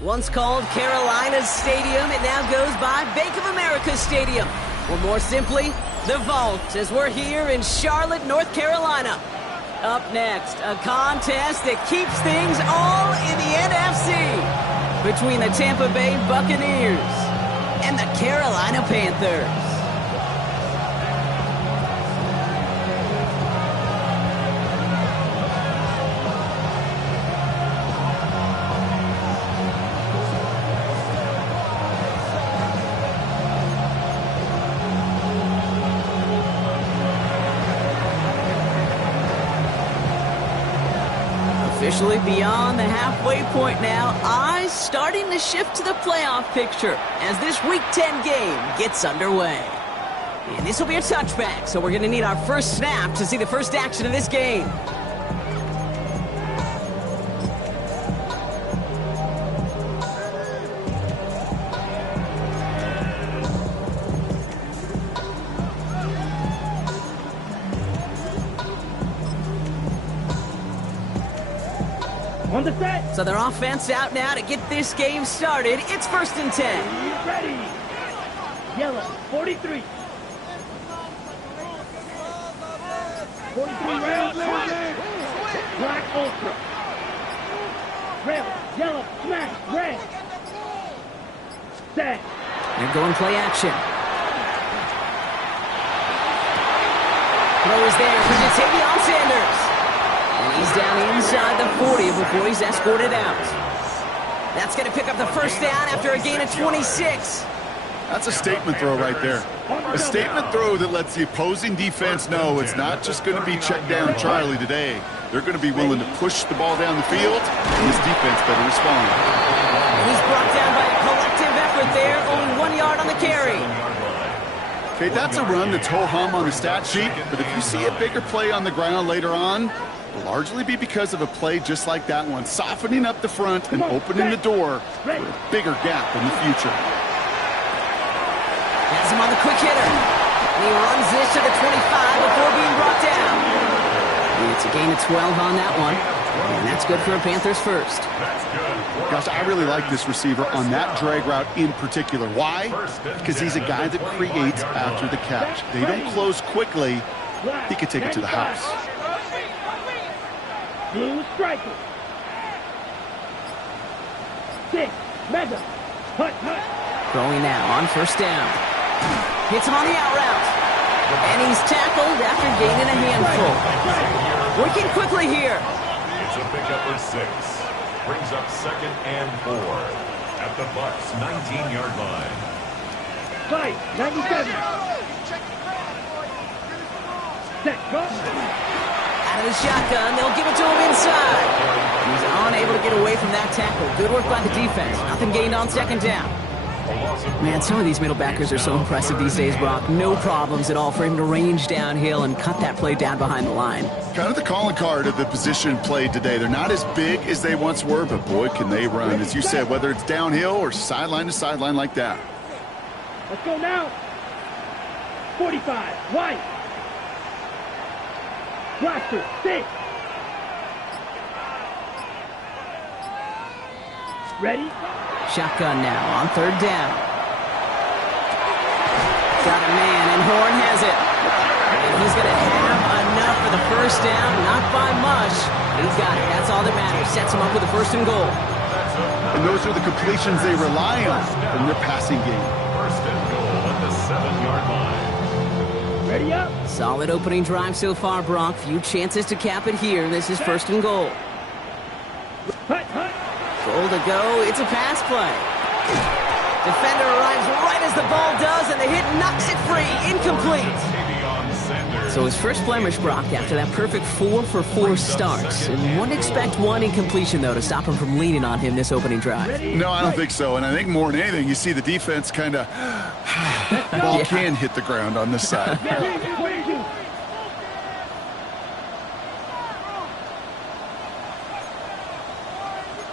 Once called Carolina's Stadium, it now goes by Bank of America Stadium. Or more simply, the Vault, as we're here in Charlotte, North Carolina. Up next, a contest that keeps things all in the NFC between the Tampa Bay Buccaneers and the Carolina Panthers. Officially beyond the halfway point now, eyes starting to shift to the playoff picture as this Week 10 game gets underway. And this will be a touchback, so we're going to need our first snap to see the first action of this game. So their offense out now to get this game started. It's 1st and 10. Ready. Yellow, 43. 43 rounds. Black ultra. Red, yellow, smash, red. Set. They're going play action. Throw is there for Ja'Tavion Sanders. He's down inside the 40 before he's escorted out. That's going to pick up the first down after a gain of 26. That's a statement throw right there. A statement throw that lets the opposing defense know it's not just going to be check down Charlie today. They're going to be willing to push the ball down the field, and this defense better respond. He's brought down by a collective effort there, only 1 yard on the carry. Okay, that's a run that's ho-hum on the stat sheet, but if you see a bigger play on the ground later on, it'll largely be because of a play just like that one, softening up the front and opening the door for a bigger gap in the future. Has him on the quick hitter. And he runs this to the 25 before being brought down. And it's a gain of 12 on that one. And that's good for a Panthers first. Gosh, I really like this receiver on that drag route in particular. Why? Because he's a guy that creates after the catch. They don't close quickly. He could take it to the house. Blue striker. 6. Mega. Hut. Throwing now on first down. Hits him on the out route. And he's tackled after gaining a handful. Working quickly here. It's a pickup of 6. Brings up 2nd and 4 at the Bucs 19-yard line. 97. Set. Go. Out of the shotgun, they'll give it to him inside. He's unable to get away from that tackle. Good work by the defense. Nothing gained on 2nd down. Man, some of these middle backers are so impressive these days, Brock. No problems at all for him to range downhill and cut that play down behind the line. Kind of the calling card of the position played today. They're not as big as they once were, but boy, can they run. As you said, whether it's downhill or sideline to sideline like that. Let's go now. 45. White. Blaster. 6. Ready? Shotgun now on 3rd down. Got a man, and Horn has it. And he's going to have enough for the first down. Not by much. He's got it. That's all that matters. Sets him up with a 1st and goal. And those are the completions they rely on in their passing game. 1st and goal at the 7-yard line. Ready up. Solid opening drive so far, Brock. Few chances to cap it here. This is 1st and goal. Hut. Goal to go. It's a pass play. Defender arrives right as the ball does, and the hit knocks it free. Incomplete. So his first blemish, Brock, after that perfect 4 for 4 starts. And wouldn't expect one incompletion, though, to stop him from leaning on him this opening drive. No, I don't think so. And I think more than anything, you see the defense kind of ball can hit the ground on this side.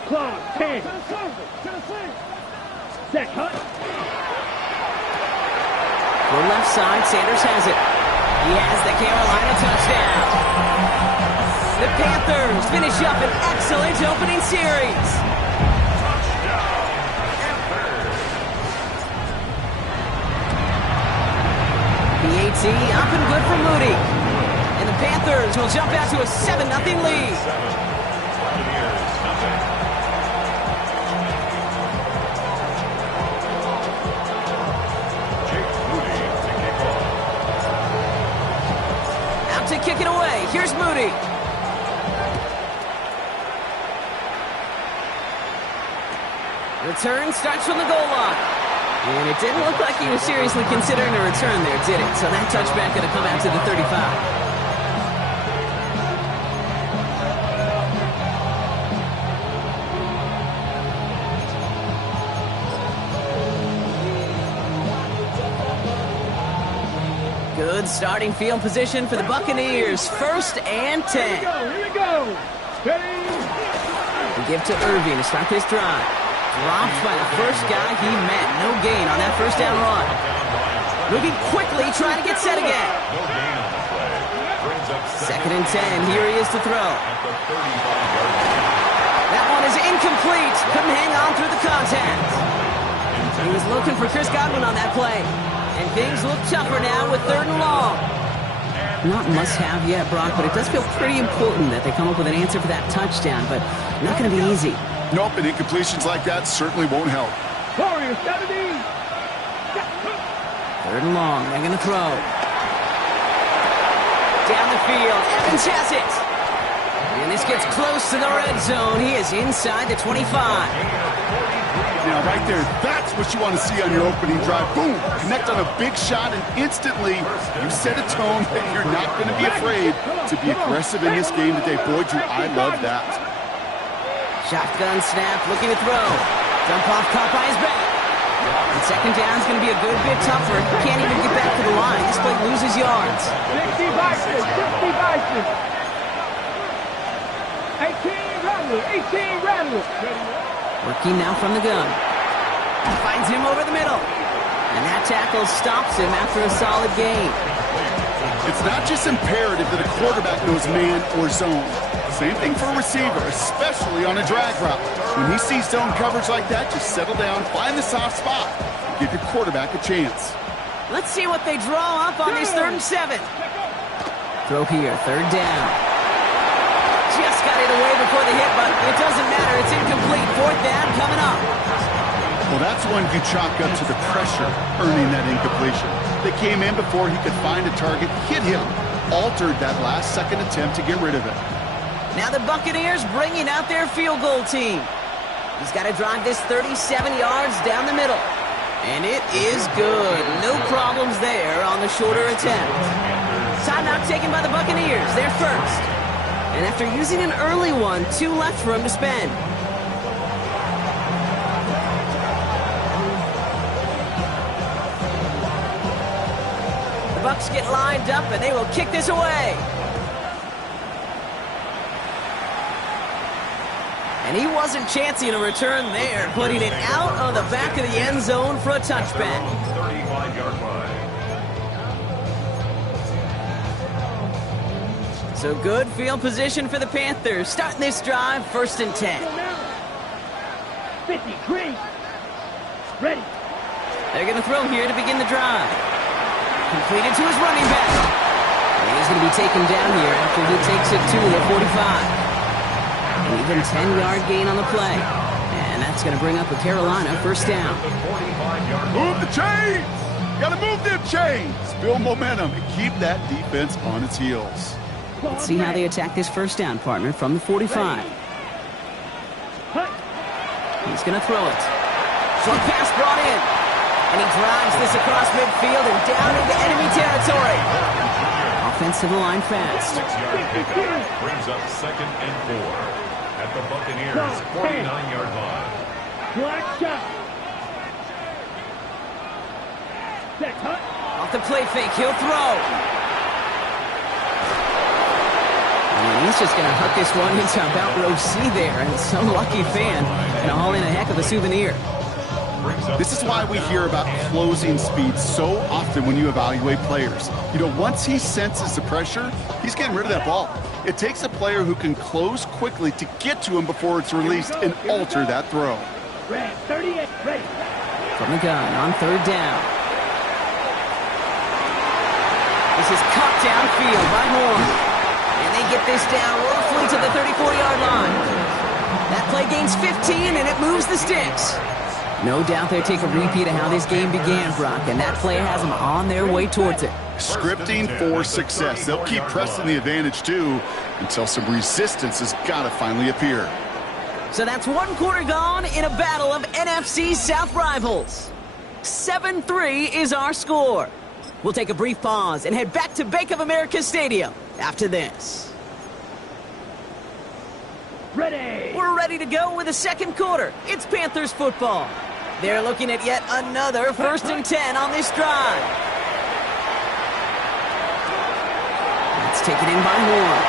Clock, 10. Set, cut. For left side, Sanders has it. He has the Carolina touchdown. The Panthers finish up an excellent opening series. Panthers will jump out to a 7-0 lead. 7. Buccaneers, nothing. Jake Moody to kick off. Out to kick it away. Here's Moody. Return starts from the goal line. And it didn't look like he was seriously considering a return there, did it? So that touchback going to come out to the 35. Good starting field position for the Buccaneers. 1st and 10. Here we go. Ready? We give to Irving to start this drive. Dropped by the first guy he met. No gain on that first down run. Moving quickly, trying to get set again. No gain on the play. Brings up 2nd and 10. Here he is to throw. at the 35-yard line. That one is incomplete. Couldn't hang on through the contact. He was looking for Chris Godwin on that play. And things look tougher now with 3rd and long. Not must-have yet, Brock, but it does feel pretty important that they come up with an answer for that touchdown, but not going to be easy. Nope, and incompletions like that certainly won't help. Warriors 70. 3rd and long. They're going to throw. Down the field. Evans has it. And this gets close to the red zone. He is inside the 25. Now, right there, that's what you want to see on your opening drive. Boom! Connect on a big shot, and instantly you set a tone that you're not going to be afraid to be aggressive in this game today. Boy, do I love that. Shotgun snap, looking to throw. Dump off, caught by his back. And 2nd down is going to be a good bit tougher. Can't even get back to the line. This play loses yards. 60 Vikings. 60 Vikings. 18 Rattler. 18 Rattler. Working now from the gun. Finds him over the middle. And that tackle stops him after a solid gain. It's not just imperative that a quarterback knows man or zone. Same thing for a receiver, especially on a drag route. When he sees zone coverage like that, just settle down, find the soft spot, and give your quarterback a chance. Let's see what they draw up on this 3rd and 7. Throw here, 3rd down. Just got it away before the hit, but it doesn't matter. It's incomplete. 4th down coming up. Well, that's one you chalk up to the pressure earning that incompletion. They came in before he could find a target, hit him, altered that last-second attempt to get rid of it. Now the Buccaneers bringing out their field goal team. He's got to drive this 37 yards down the middle. And it is good. No problems there on the shorter attempt. Timeout taken by the Buccaneers. They're first. And after using an early one, 2 left for him to spend. The Bucs get lined up, and they will kick this away. And he wasn't chancing a return there, putting it out of the back of the end zone for a touchback. 35-yard line. So good field position for the Panthers. Starting this drive, 1st and 10. 50 green. Ready. They're going to throw here to begin the drive. Completed to his running back. And he's going to be taken down here after he takes it to the 45. An even 10-yard gain on the play. And that's going to bring up a Carolina 1st down. Move the chains! Got to move them chains! Build momentum and keep that defense on its heels. Let's see how they attack this 1st down, partner, from the 45. He's going to throw it. Short pass brought in. And he drives this across midfield and down into enemy territory. Offensive line fast. 6-yard pickup brings up 2nd and 4 at the Buccaneers' 49-yard line. Black shot. Set cut. Off the play fake, he'll throw. And he's just going to hook this one into about row C there. And some lucky fan going to haul in a heck of a souvenir. This is why we hear about closing speed so often when you evaluate players. You know, once he senses the pressure, he's getting rid of that ball. It takes a player who can close quickly to get to him before it's released and alter that throw. Red 38, ready. From the gun on 3rd down. This is cut downfield by Horn. And they get this down roughly to the 34-yard line. That play gains 15, and it moves the sticks. No doubt they take a repeat of how this game began, Brock, and that play has them on their way towards it. Scripting for success. They'll keep pressing the advantage, too, until some resistance has got to finally appear. So that's one quarter gone in a battle of NFC South rivals. 7-3 is our score. We'll take a brief pause and head back to Bank of America Stadium after this. Ready. We're ready to go with the second quarter. It's Panthers football. They're looking at yet another 1st and 10 on this drive. Let's take it in by Horn.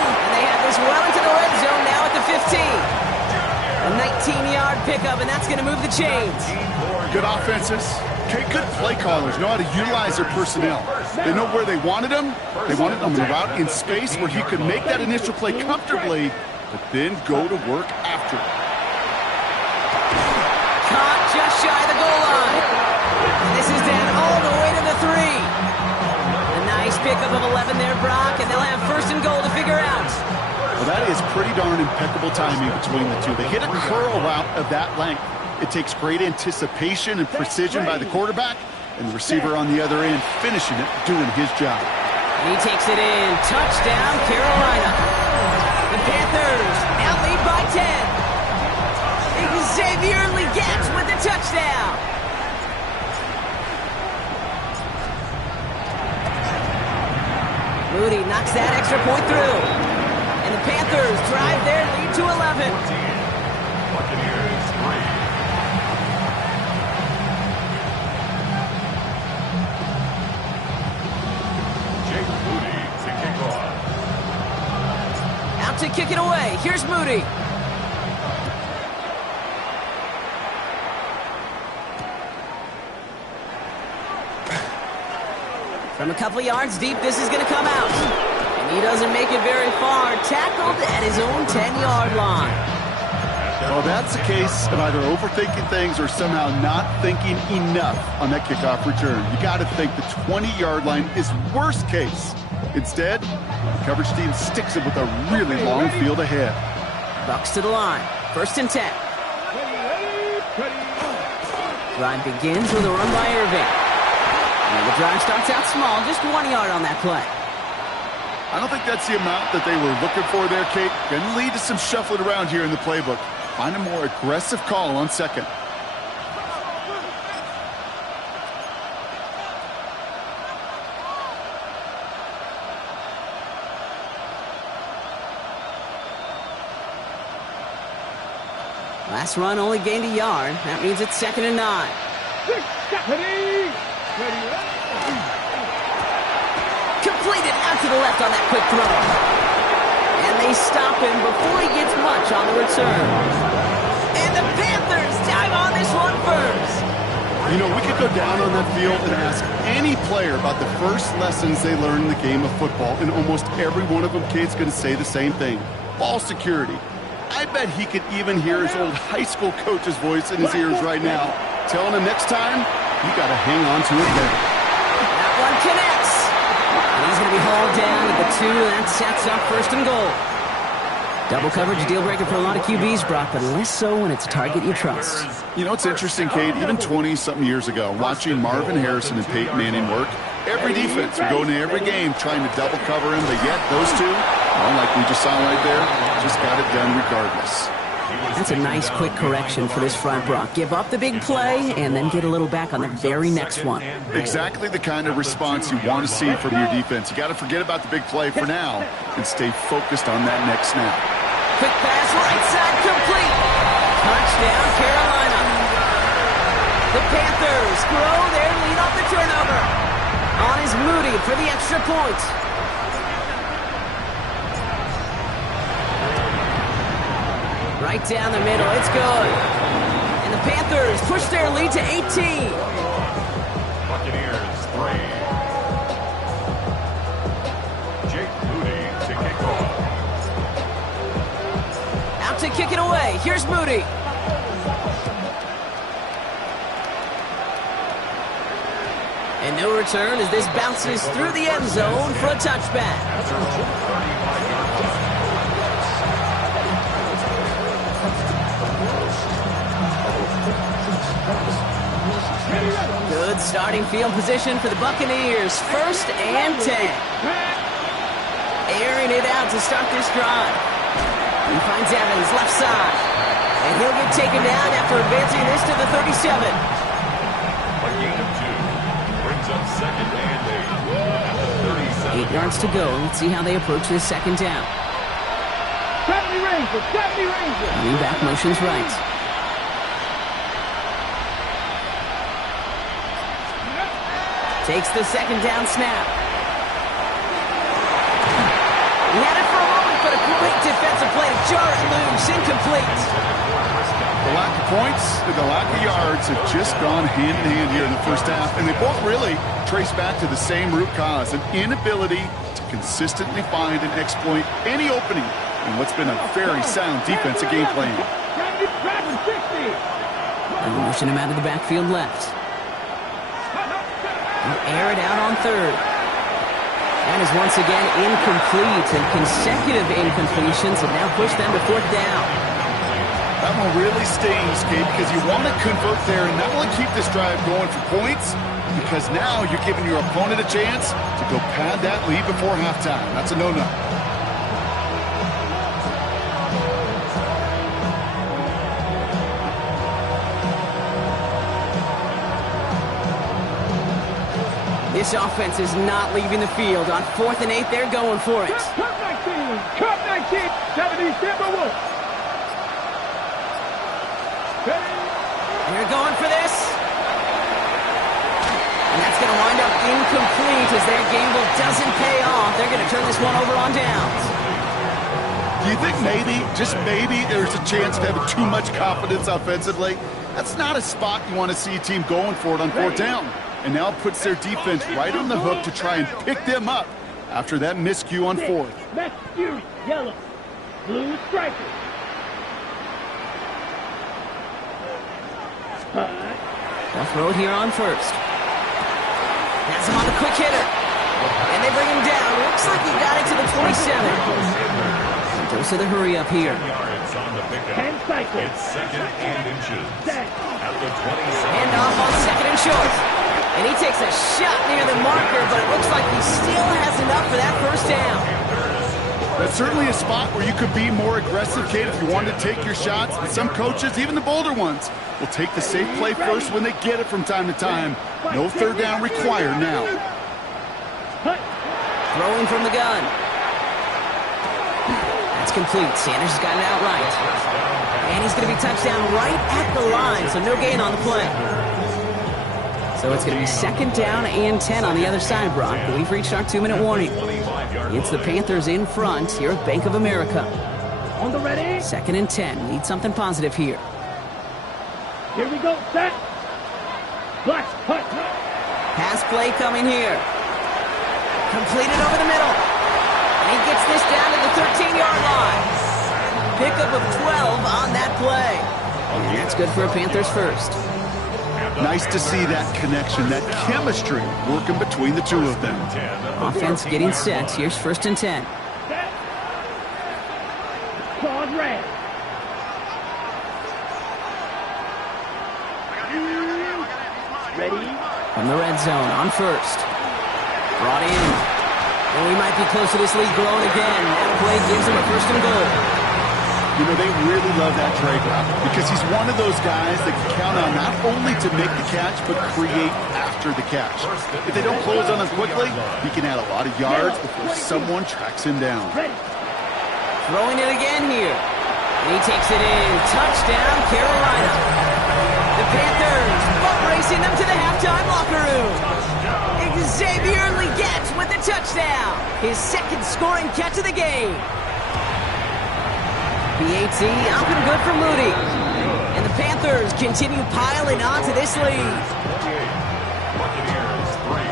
And they have this well into the red zone now at the 15. A 19-yard pickup, and that's going to move the chains. Good offenses. Okay, good play callers know how to utilize their personnel. They know where they wanted them. They wanted them out in space where he could make that initial play comfortably, but then go to work after it. Caught just shy of the goal line. And this is down all the way to the 3. A nice pickup of 11 there, Brock, and they'll have 1st and goal to figure out. Well, that is pretty darn impeccable timing between the two. They hit a curl route of that length. It takes great anticipation and precision by the quarterback, and the receiver on the other end finishing it, doing his job. He takes it in. Touchdown, Carolina. The Panthers now lead by 10. Xavier Legette with the touchdown. Moody knocks that extra point through. And the Panthers drive their lead to 11. Buccaneers 3. To kick it away. Here's Moody. From a couple yards deep, this is going to come out. And he doesn't make it very far. Tackled at his own 10-yard line. Well, that's the case of either overthinking things or somehow not thinking enough on that kickoff return. You got to think the 20-yard line is worst case. Instead, the coverage team sticks it with a really long field ahead. Bucs to the line. 1st and 10. Drive begins with a run by Irving. And the drive starts out small, just 1 yard on that play. I don't think that's the amount that they were looking for there, Kate. Going to lead to some shuffling around here in the playbook. Find a more aggressive call on 2nd. Last run only gained a yard. That means it's 2nd and 9. Completed out to the left on that quick throw. And they stop him before he gets much on the return. And the Panthers dive on this one first. You know, we could go down on that field and ask any player about the first lessons they learned in the game of football, and almost every one of them, Kate's going to say the same thing. Ball security. I bet he could even hear his old high school coach's voice in his ears right now, telling him next time, you got to hang on to it better. That one connects. And he's going to be hauled down at the 2. That sets up 1st and goal. Double coverage deal breaker for a lot of QBs, Brock, but less so when it's a target you trust. You know, it's interesting, Kate, even 20-something years ago, watching Marvin Harrison and Peyton Manning work, every defense would go into every game trying to double cover him, but yet those two, well, like we just saw right there, just got it done regardless. That's a nice quick correction for this front, Brock. Give up the big play and then get a little back on the very next one. Exactly the kind of response you want to see from your defense. You got to forget about the big play for now and stay focused on that next snap. Quick pass, right side, complete. Touchdown, Carolina. The Panthers grow their lead off the turnover. On is Moody for the extra point. Right down the middle, it's good. And the Panthers push their lead to 18. Buccaneers 3. Jake Moody to kick off. Out to kick it away. Here's Moody. And no return as this bounces through the end zone for a touchback. Good starting field position for the Buccaneers. 1st and 10. Airing it out to start this drive. He finds Evans left side. And he'll get taken down after advancing this to the 37. A gain of 2. Brings up 2nd and 8. 8 yards to go. Let's see how they approach this 2nd down. 70 Rangers, 70 Rangers. Running back motions right. Takes the 2nd down snap. He had it for a moment, but a great defensive play to jar it loose. Incomplete. The lack of points and the lack of yards have just gone hand in hand here in the first half, and they both really trace back to the same root cause, an inability to consistently find and exploit any opening in what's been a very sound defensive game plan. And motion him out of the backfield left. He'll air it out on 3rd. That is once again incomplete, and consecutive incompletions have now pushed them to 4th down. That one really stings, Kate, because you want to convert there and not only keep this drive going for points, because now you're giving your opponent a chance to go pad that lead before halftime. That's a no-no. This offense is not leaving the field. On 4th and 8, they're going for it. Cup 19, Cup 19, 70 Timberwolves. They're going for this. And that's going to wind up incomplete as their gamble doesn't pay off. They're going to turn this one over on downs. Do you think maybe, just maybe, there's a chance of having too much confidence offensively? That's not a spot you want to see a team going for it on 4th down. And now it puts their defense right on the hook to try and pick them up after that miscue on 4th. Miscue, yellow, blue stripers. They'll throw it here on 1st. That's him on the quick hitter. And they bring him down. Looks like he got it to the 27. Dose of the hurry up here. 10 cycles. It's 2nd and inches. At the 27. Hand off on 2nd and short. And he takes a shot near the marker, but it looks like he still has enough for that 1st down. That's certainly a spot where you could be more aggressive, Kate, if you wanted to take your shots. And some coaches, even the bolder ones, will take the safe play first when they get it from time to time. No 3rd down required now. Throwing from the gun. That's complete. Sanders has got it out right. And he's going to be touched down right at the line, so no gain on the play. So it's going to be 2nd down and 10 on the other side, Brock. We've reached our 2-minute warning. It's the Panthers in front here at Bank of America. On the ready. 2nd and 10. Need something positive here. Here we go, set. Black, hut. Pass play coming here. Completed over the middle. And he gets this down to the 13-yard line. Pickup of 12 on that play. And that's good for a Panthers 1st. Nice to see that connection, that chemistry working between the two of them. Offense getting set. Here's 1st and 10. Claude red. Ready. From the red zone on 1st. Brought in. And we might be close to this lead growing again. That play gives him a 1st and goal. You know, they really love that trade route because he's one of those guys that can count on not only to make the catch, but create after the catch. If they don't close on him quickly, he can add a lot of yards before someone tracks him down. Throwing it again here. And he takes it in. Touchdown, Carolina. The Panthers boat racing them to the halftime locker room. Xavier Legette with the touchdown. His 2nd scoring catch of the game. PAT up and good for Moody. And the Panthers continue piling on to this lead. Buccaneers 3.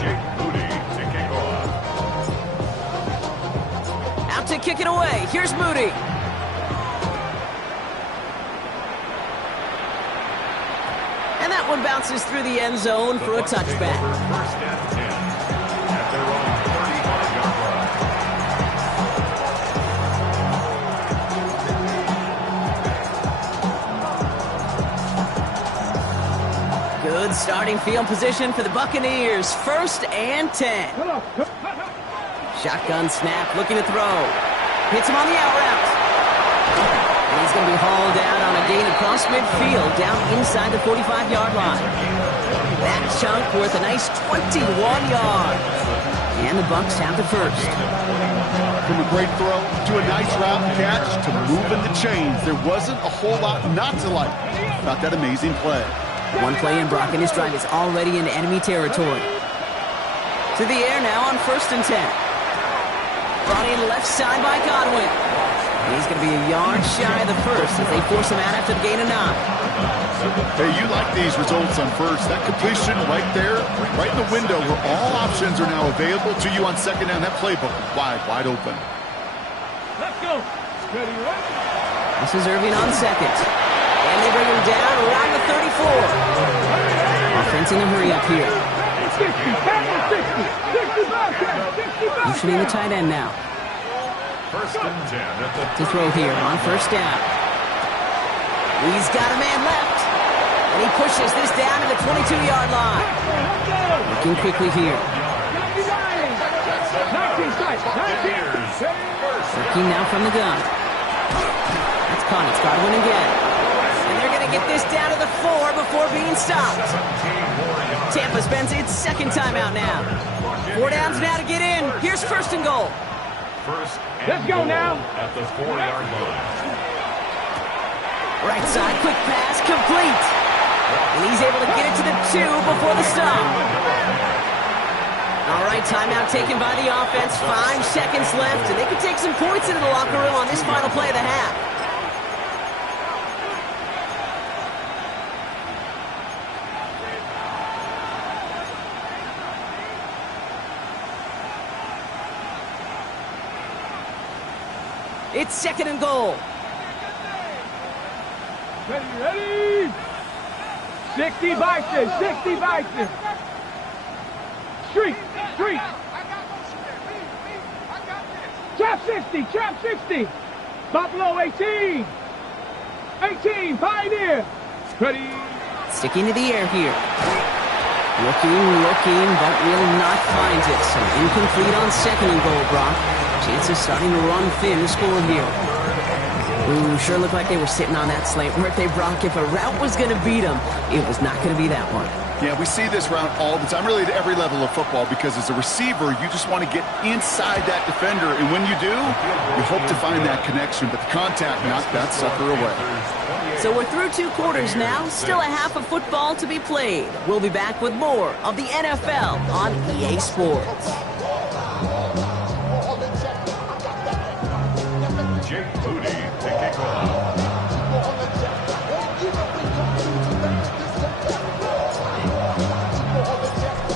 Jake Moody to kick off. Out to kick it away. Here's Moody. And that one bounces through the end zone for a touchback. First and 10 at their own 35-yard line. Good starting field position for the Buccaneers. First and 10. Shotgun snap, looking to throw. Hits him on the out route. And he's going to be hauled out on a gain across midfield, down inside the 45-yard line. That chunk worth a nice 21 yards. And the Bucs have the first. From a great throw to a nice route catch to moving the chains, there wasn't a whole lot not to like about that amazing play. One play in, Brock, and his drive is already in enemy territory. To the air now on first and 10. Brought in left side by Godwin. He's going to be a yard shy of the first as they force him out after the gain of 9. Hey, you like these results on first. That completion right there, right in the window where all options are now available to you on second down. That playbook wide open. Let's go. Ready, ready. This is Irving on second. And they bring him down around the 34. Offense in a hurry up here. 60, 60, 65, Motioning the tight end now. First and 10 at the To throw here on first down. He's got a man left. And he pushes this down to the 22-yard line. Looking quickly here. 19. Working now from the gun. That's caught. It's Godwin again. And they're going to get this down to the 4 before being stopped. Tampa spends its second timeout now. 4 downs now to get in. Here's first and goal. First and Let's go goal now. at the 4-yard line. Right side, quick pass, complete. And he's able to get it to the 2 before the stop. All right, timeout taken by the offense. 5 seconds left, and they can take some points into the locker room on this final play of the half. It's second and goal. Ready. 60 Bison, 60 Bison. Street. Trap 60. Buffalo 18. 18, Pioneer. Ready. Sticking to the air here. Looking, but will not find it. So incomplete on second and goal, Brock. Chances starting to run thin to score here. Ooh, sure looked like they were sitting on that slant, weren't they, Brock? If a route was going to beat them, it was not going to be that one. Yeah, we see this route all the time, really at every level of football, because as a receiver, you just want to get inside that defender, and when you do, you hope to find that connection, but the contact knocked that sucker away. So we're through 2 quarters now, still a half of football to be played. We'll be back with more of the NFL on EA Sports. Jake Moody to kick off.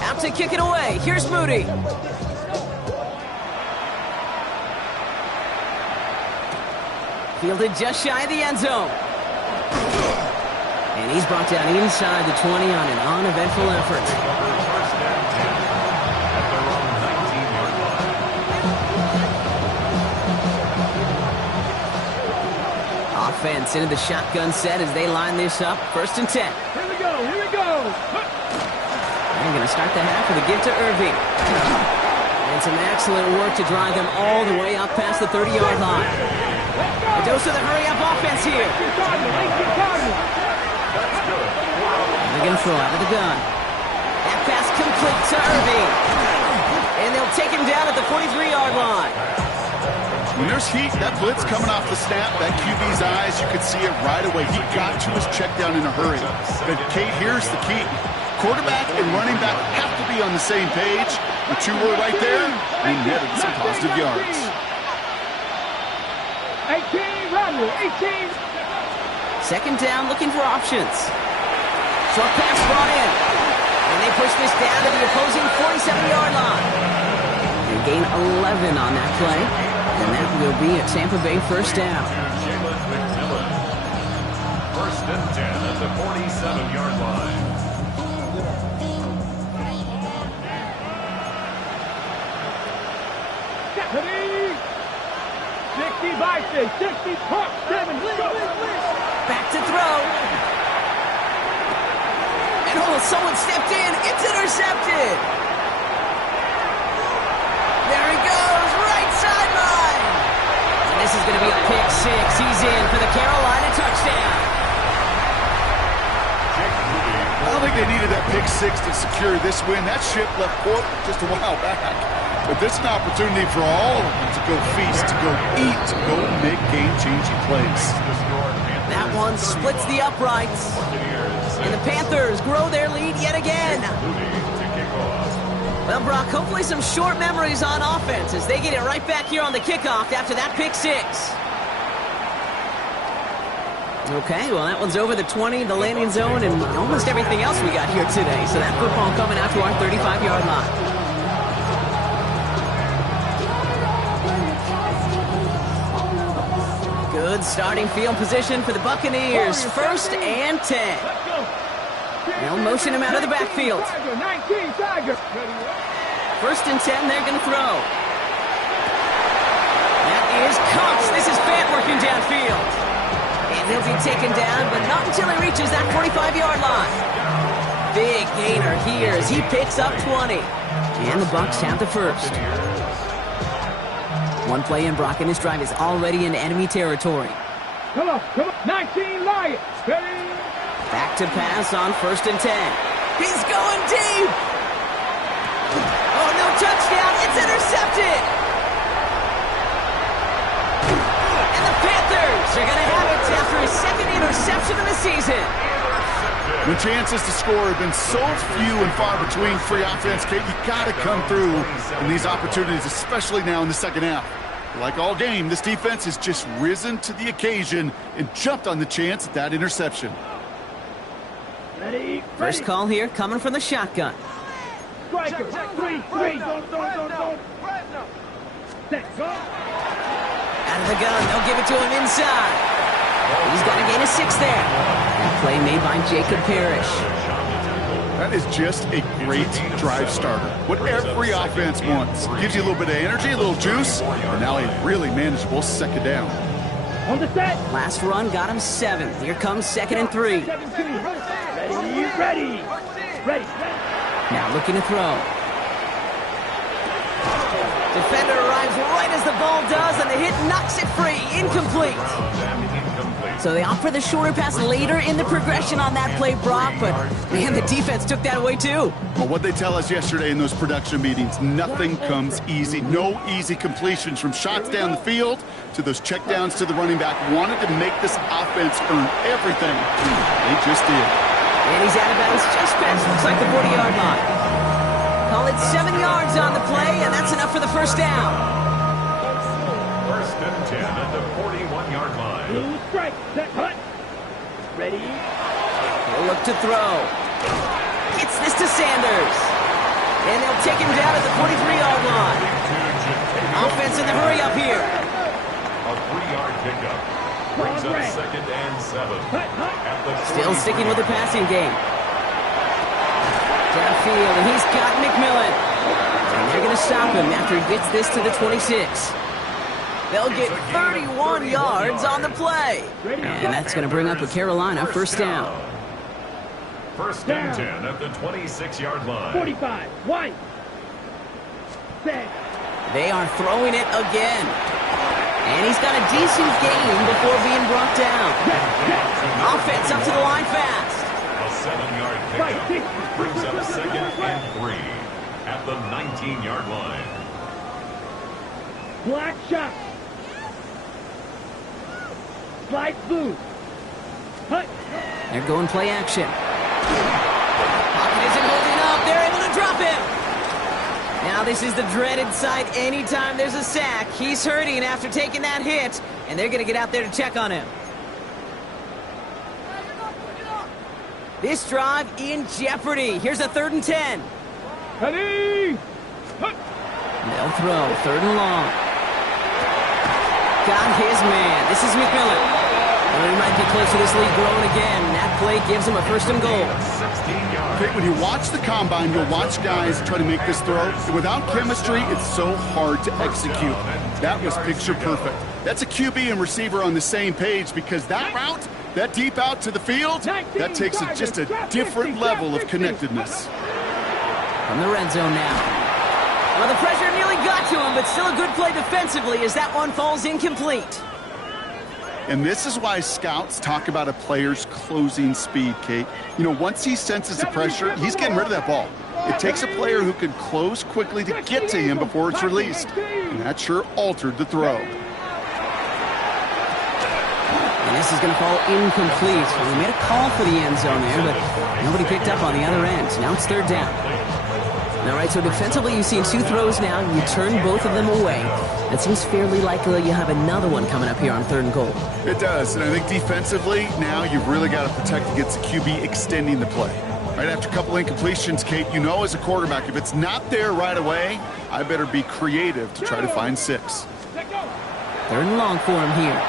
Out to kick it away. Here's Moody. Fielded just shy of the end zone. And he's brought down inside the 20 on an uneventful effort. First and 10 at their own 19-yard line. Offense into the shotgun set as they line this up. First and 10. Here we go. They're going to start the half with a give to Irving. And some excellent work to drive them all the way up past the 30-yard line. A dose of the hurry-up offense here. They're going to throw out of the gun. That pass complete to Irving. And they'll take him down at the 43-yard line. When there's heat, that blitz coming off the snap, that QB's eyes, you could see it right away. He got to his check down in a hurry. But, Kate, here's the key. Quarterback and running back have to be on the same page. The 2 were right there, and netted some positive yards. 18, Rodney, 18. Second down, looking for options. Short pass brought in. And they push this down to the opposing 47-yard line. They gain 11 on that play. And that will be a Tampa Bay first down. Jalen McMillan. First and 10 at the 47-yard line. Ready? 60 Vikings, 60 Bucs, 7, go! Back to throw. And oh, someone stepped in. It's intercepted. There he goes, right sideline. And this is going to be a pick six. He's in for the Carolina touchdown. I don't think they needed that pick six to secure this win. That ship left port just a while back. But this is an opportunity for all of them to go feast, to go eat, to go make game-changing plays. That one splits the uprights. And the Panthers grow their lead yet again. Well, Brock, hopefully some short memories on offense as they get it right back here on the kickoff after that pick six. Okay, well, that one's over the 20, the landing zone, and almost everything else we got here today. So that football coming out to our 35-yard line. Good starting field position for the Buccaneers. 1st and 10. They'll motion him out of the backfield. 1st and 10, they're going to throw. That is Cox. This is Fant working downfield. And he'll be taken down, but not until he reaches that 45-yard line. Big gainer here as he picks up 20. And the Bucs have the first. One play in, Brock, and this drive is already in enemy territory. Come on, 19 Lions, ready? Back to pass on 1st and 10. He's going deep. Oh, no touchdown. It's intercepted. And the Panthers are going to have it after his 2nd interception of the season. The chances to score have been so few and far between for your offense, Kate. You got to come through in these opportunities, especially now in the second half. Like all game, this defense has just risen to the occasion and jumped on the chance at that interception. Ready? First call here coming from the shotgun. Striker, 3-3. Set, go. Out of the gun, they'll give it to him inside. He's got to gain a 6 there. That play made by Jacob Parrish. That is just a great drive starter. What every offense wants. Gives you a little bit of energy, a little juice, and now a really manageable second down. On the set. Last run got him 7. Here comes 2nd and 3. 17. Ready. Now looking to throw. Defender arrives right as the ball does, and the hit knocks it free. Incomplete. So they opt for the shorter pass later in the progression on that play, Brock, but man, the defense took that away too. Well, what they tell us yesterday in those production meetings, nothing comes easy. No easy completions from shots down the field to those checkdowns to the running back. Wanted to make this offense earn everything. They just did. And he's out of bounds just past, looks like the 40-yard line. Call it 7 yards on the play, and that's enough for the first down. 1st and 10 at the 41-yard line. Blue strike, set, hut. Ready. He'll look to throw. Gets this to Sanders. And they'll take him down at the 43-yard line. Offense in the hurry up here. A 3-yard pickup. Brings up 2nd and 7. Still sticking with the passing game. Downfield, and he's got McMillan. And they're going to stop him after he gets this to the 26. They'll get 31 yards on the play. And that's going to bring up a Carolina first down. 1st and 10 at the 26-yard line. 45, one. Set. They are throwing it again. And he's got a decent gain before being brought down. Offense up to the line fast. A 7-yard pickup brings up 2nd and 3 at the 19-yard line. Black shot. Slide blue. Hut. They're going play action. Pocket isn't holding up. They're able to drop him. Now this is the dreaded sight anytime there's a sack. He's hurting after taking that hit, and they're going to get out there to check on him. This drive in jeopardy. Here's a 3rd and 10. Ready. Hut. They'll throw 3rd and long. Got his man. This is McMillan. And he might be close to this lead growing again. That play gives him a 1st and goal. 16 yards. Okay, when you watch the combine, you'll watch guys try to make this throw. Without chemistry, it's so hard to execute. That was picture perfect. That's a QB and receiver on the same page because that route, that deep out to the field, that takes just a different level of connectedness. From the red zone now. Well, the pressure nearly got to him, but still a good play defensively as that one falls incomplete. And this is why scouts talk about a player's closing speed, Kate. You know, once he senses the pressure, he's getting rid of that ball. It takes a player who can close quickly to get to him before it's released. And that sure altered the throw. And this is going to fall incomplete. Well, we made a call for the end zone there, but nobody picked up on the other end. Now it's third down. All right, so defensively you've seen two throws now. You turn both of them away. It seems fairly likely you have another one coming up here on 3rd and goal. It does, and I think defensively, now you've really got to protect against the QB extending the play. Right after a couple incompletions, Kate, you know as a quarterback, if it's not there right away, I better be creative to try to find 6. 3rd and long for him here.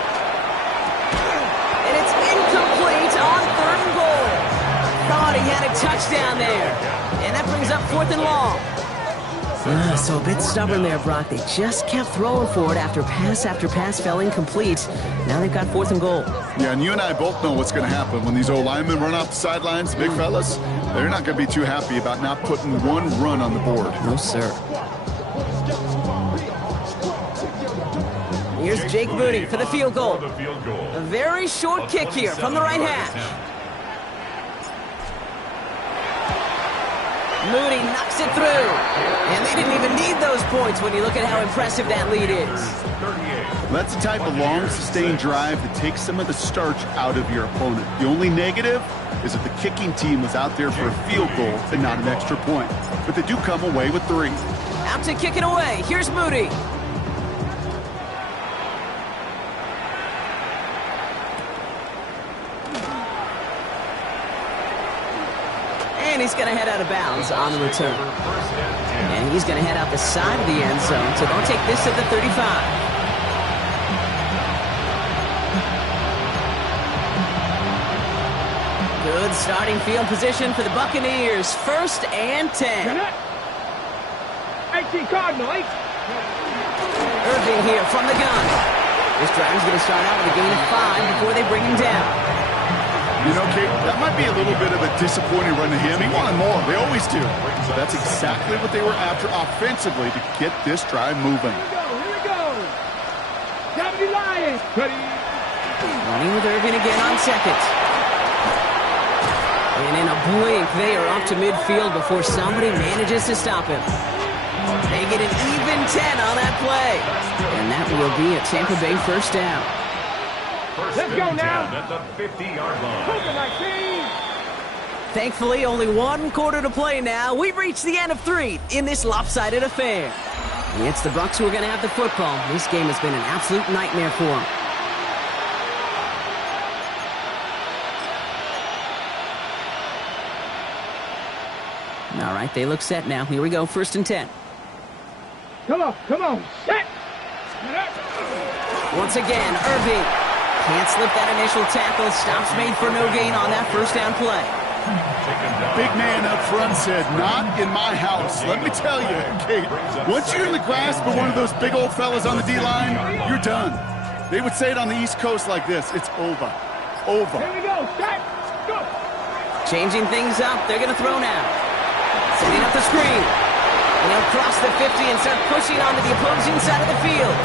And it's incomplete on 3rd and goal. Thought he had a touchdown there. And that brings up 4th and long. So a bit stubborn there, Brock. They just kept throwing for it after pass fell incomplete. Now they've got 4th and goal. Yeah, and you and I both know what's going to happen. When these old linemen run off the sidelines, big fellas, they're not going to be too happy about not putting one run on the board. No, sir. Here's Jake Moody for the field goal. A very short kick here from the right hash. Moody knocks it through. And they didn't even need those points when you look at how impressive that lead is. That's the type of long, sustained drive that takes some of the starch out of your opponent. The only negative is that the kicking team was out there for a field goal and not an extra point. But they do come away with 3. Out to kick it away. Here's Moody. And he's going to head out of bounds on the return. And he's going to head out the side of the end zone, so they'll take this at the 35. Good starting field position for the Buccaneers. 1st and 10. 18 Cardinal, 8. Irving here from the gun. This drive is going to start out with a gain of 5 before they bring him down. You know, Kate, that might be a little bit of a disappointing run to him. He wanted more. They always do. So that's exactly what they were after offensively to get this drive moving. Here we go. Deputy Lions. Running with Irving again on 2nd. And in a blink, they are off to midfield before somebody manages to stop him. They get an even 10 on that play. And that will be a Tampa Bay 1st down. Let's go now. At the 50-yard line. Thankfully, only 1 quarter to play now. We've reached the end of 3 in this lopsided affair. And it's the Bucs who are going to have the football. This game has been an absolute nightmare for them. All right, they look set now. Here we go, 1st and 10. Come on, set. Once again, Irving can't slip that initial tackle. Stops made for no gain on that 1st down play. Big man up front said, not in my house. Let me tell you, Kate, once you're in the grasp of one of those big old fellas on the D-line, you're done. They would say it on the East Coast like this, it's over. Over. Here we go, set, go. Changing things up, they're going to throw now. Setting up the screen. And they'll cross the 50 and start pushing onto the opposing side of the field.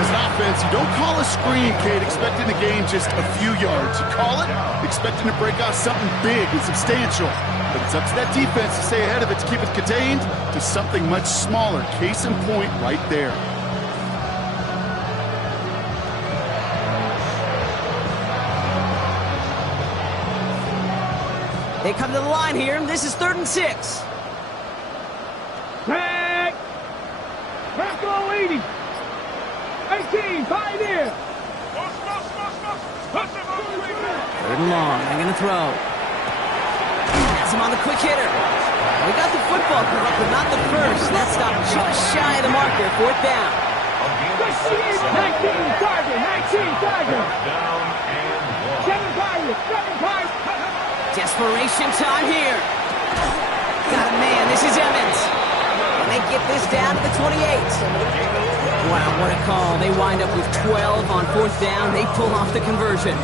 As an offense, you don't call a screen, Kate, expecting to gain just a few yards. You call it expecting to break out something big and substantial. But it's up to that defense to stay ahead of it, to keep it contained to something much smaller. Case in point right there. They come to the line here. This is 3rd and 6. Back. Back on 80. 18, Pioneer. 3rd and long. They're going to throw. Has him on the quick hitter. We got the football correct, but not the first. That stopped just shy of the marker. 4th down. 19, Tiger. 19, Tiger. 7 Pirates. 7 Pirates. Just Desperation time here. Got a man. This is Emmons. And they get this down to the 28. Wow, what a call. They wind up with 12 on 4th down. They pull off the conversion.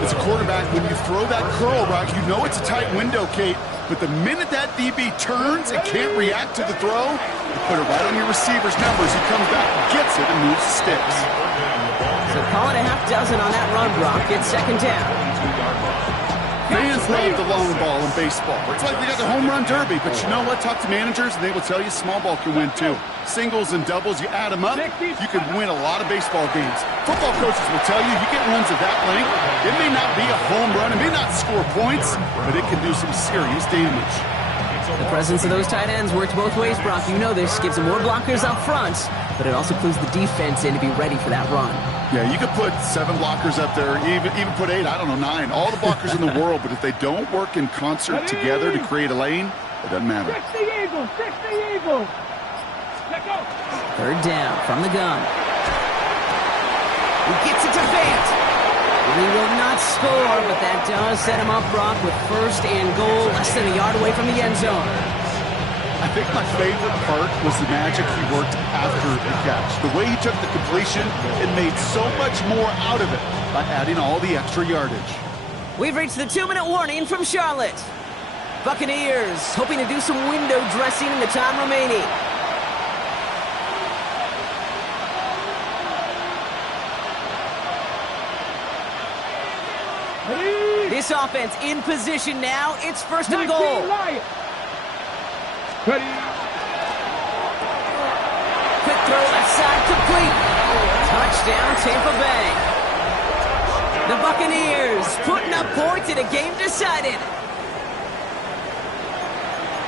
As a quarterback, when you throw that curl route, you know it's a tight window, Kate. But the minute that DB turns and can't react to the throw, you put it right on your receiver's numbers. He comes back, gets it, and moves the sticks. So call it a half dozen on that run, Brock. It's 2nd down. Fans love the long ball in baseball. It's like they got the home run derby. But you know what? Talk to managers, and they will tell you small ball can win, too. Singles and doubles, you add them up, you could win a lot of baseball games. Football coaches will tell you, you get runs of that length, it may not be a home run, it may not score points, but it can do some serious damage. The presence of those tight ends works both ways, Brock. You know this. Gives them more blockers up front, but it also clues the defense in to be ready for that run. Yeah, you could put 7 blockers up there, even put 8, I don't know, 9. All the blockers in the world, but if they don't work in concert together to create a lane, it doesn't matter. 60 Eagles, 60 Eagles. Let go. 3rd down from the gun. He gets it to Fant. He will not score, but that does set him up, Brock, with 1st and goal, less than a yard away from the end zone. I think my favorite part was the magic he worked after the catch. The way he took the completion and made so much more out of it by adding all the extra yardage. We've reached the 2-minute warning from Charlotte. Buccaneers hoping to do some window dressing in the time remaining. This offense in position now. It's 1st and goal. Ready. Quick throw left side complete. Touchdown Tampa Bay. The Buccaneers putting up points in a game decided.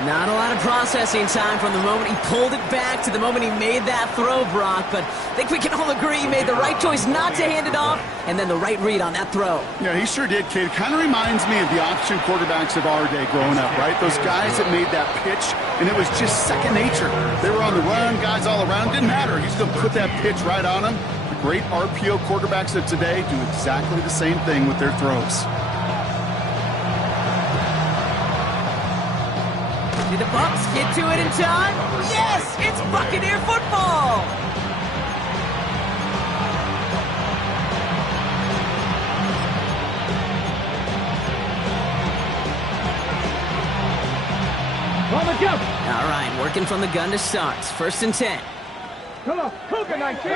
Not a lot of processing time from the moment he pulled it back to the moment he made that throw, Brock. But I think we can all agree he made the right choice not to hand it off and then the right read on that throw. Yeah, he sure did, kid. Kind of reminds me of the option quarterbacks of our day growing up, right? Those guys that made that pitch, and it was just second nature. They were on the run, guys all around. Didn't matter. He's going to put that pitch right on them. The great RPO quarterbacks of today do exactly the same thing with their throws. Did the Bucs get to it in time? Yes! It's Buccaneer football! On the jump. All right, working from the gun to start. 1st and 10. Come on, Cougar 19.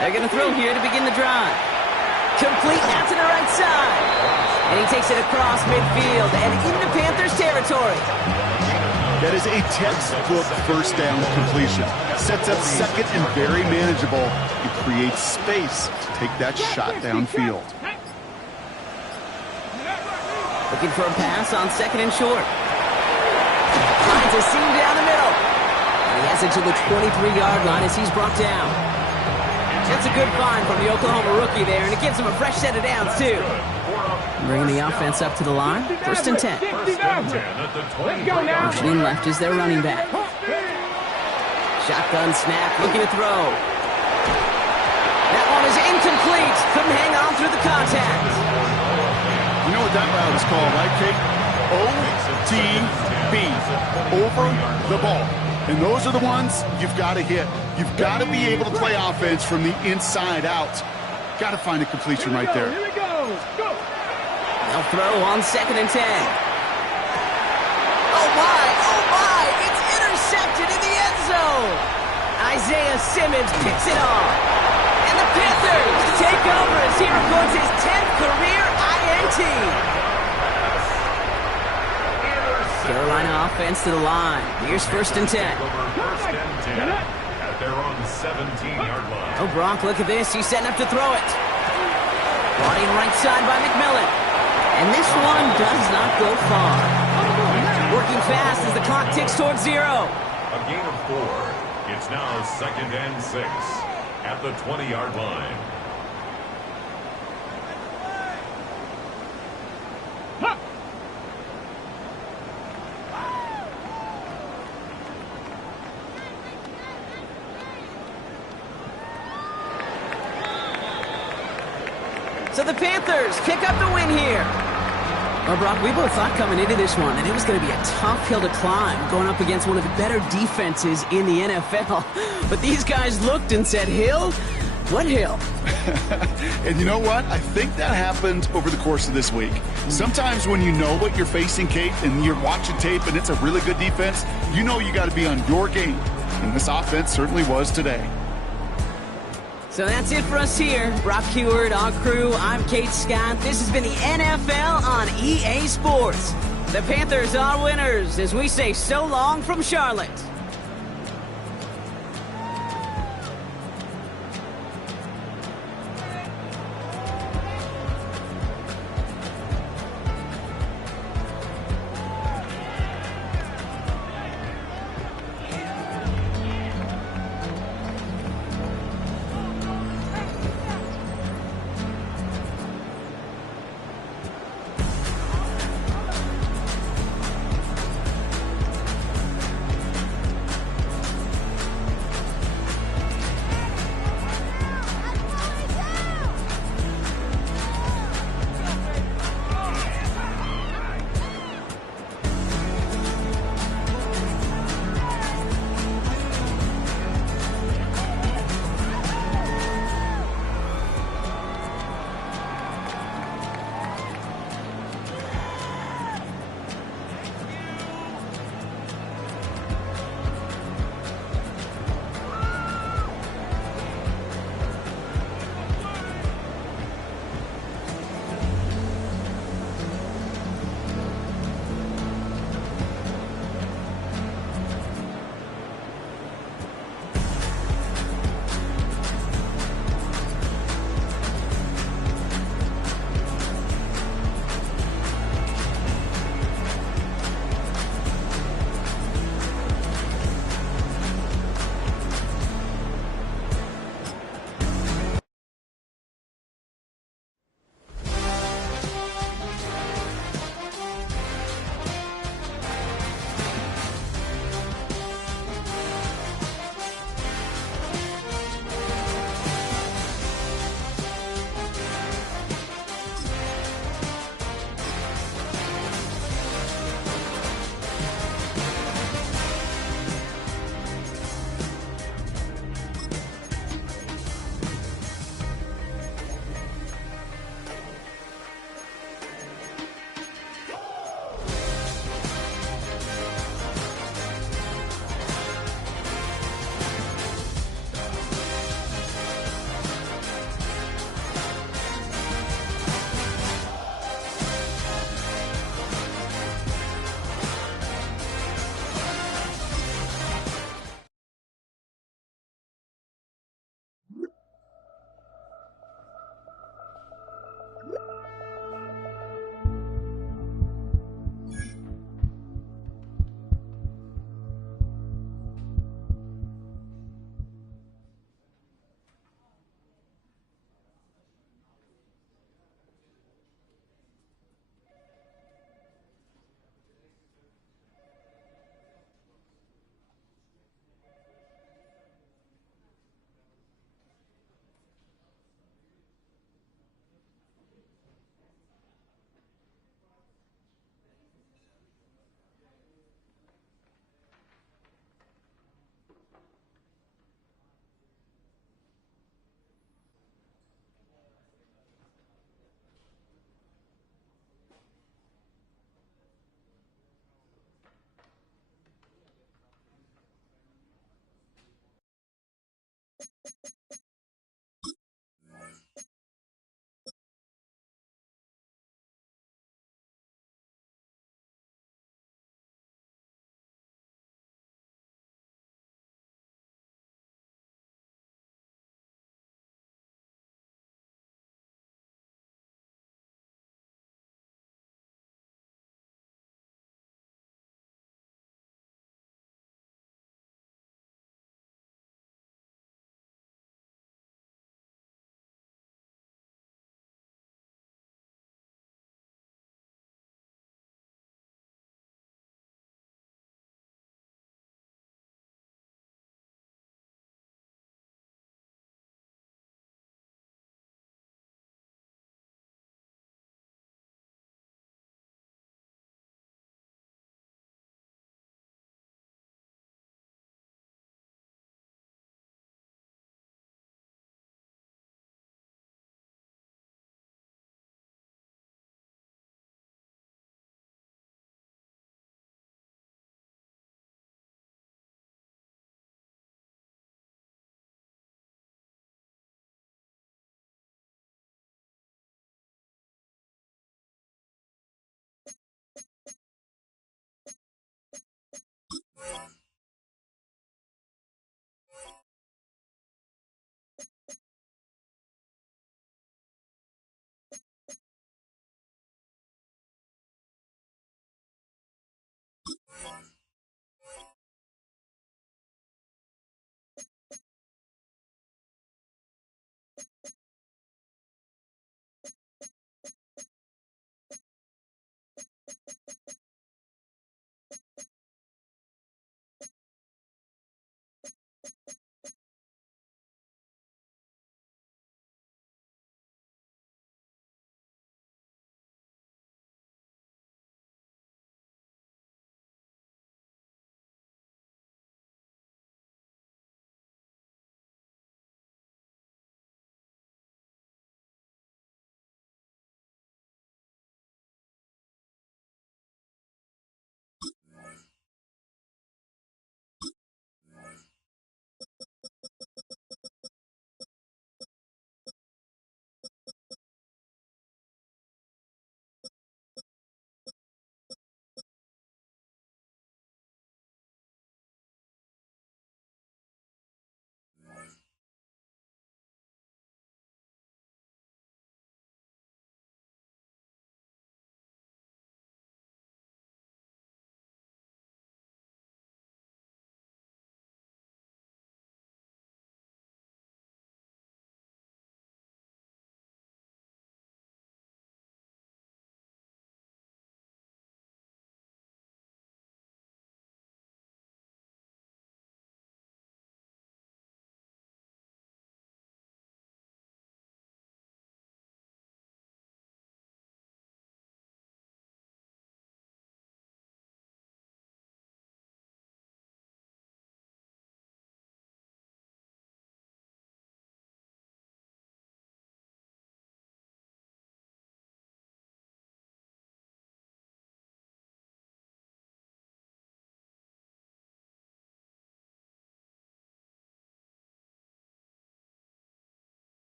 They're going to throw here to begin the drive. Complete out to the right side. And he takes it across midfield and into Panthers territory. That is a textbook 1st down completion. Sets up 2nd and very manageable. It creates space to take that shot downfield. Looking for a pass on 2nd and short. Finds a seam down the middle. And he has it to the 23-yard line as he's brought down. That's a good find from the Oklahoma rookie there, and it gives him a fresh set of downs, too. Bringing the offense up to the line. 1st and 10. Motioning left is their running back. Shotgun snap, looking to throw. That one is incomplete. Couldn't hang on through the contact. You know what that route is called, right, Kate? OTB. Over the ball. And those are the ones you've got to hit. You've got to be able to play offense from the inside out. Got to find a completion right there. Here we go. Go. They'll throw on 2nd and 10. Oh my, it's intercepted in the end zone. Isaiah Simmons picks it off. And the Panthers take over as he records his 10th career INT. Carolina offense to the line. Here's 1st and 10. At their own 17-yard line. Oh, Brock, look at this. He's setting up to throw it. Brought in right side by McMillan. And this one does not go far. Working fast as the clock ticks towards 0. A gain of 4. It's now 2nd and 6 at the 20-yard line. So the Panthers pick up the win here. Well, Brock, we both thought coming into this one that it was going to be a tough hill to climb, going up against one of the better defenses in the NFL. But these guys looked and said, hill? What hill? And you know what? I think that happened over the course of this week. Sometimes when you know what you're facing, Kate, and you're watching tape and it's a really good defense, you know you got to be on your game. And this offense certainly was today. So that's it for us here. Brock Heward, our crew, I'm Kate Scott. This has been the NFL on EA Sports. The Panthers are winners as we say so long from Charlotte.